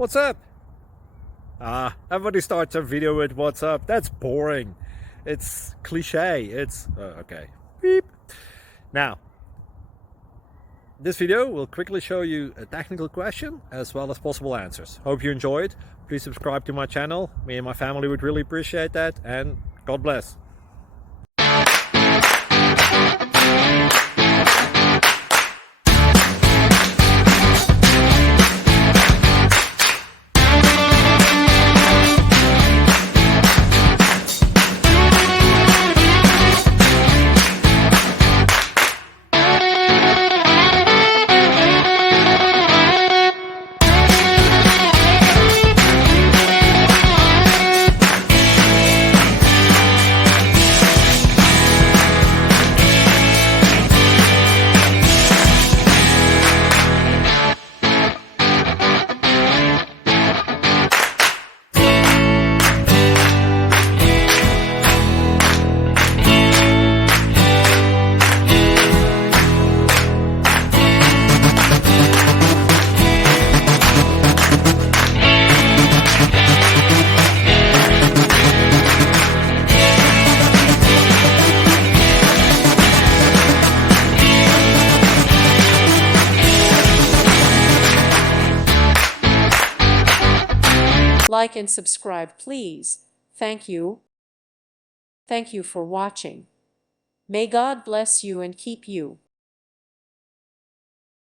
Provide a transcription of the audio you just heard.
What's up? Everybody starts a video with what's up. That's boring. It's cliche. It's okay. Beep. Now, this video will quickly show you a technical question as well as possible answers. Hope you enjoyed. Please subscribe to my channel. Me and my family would really appreciate that, and God bless. Like and subscribe, please. Thank you. Thank you for watching. May God bless you and keep you.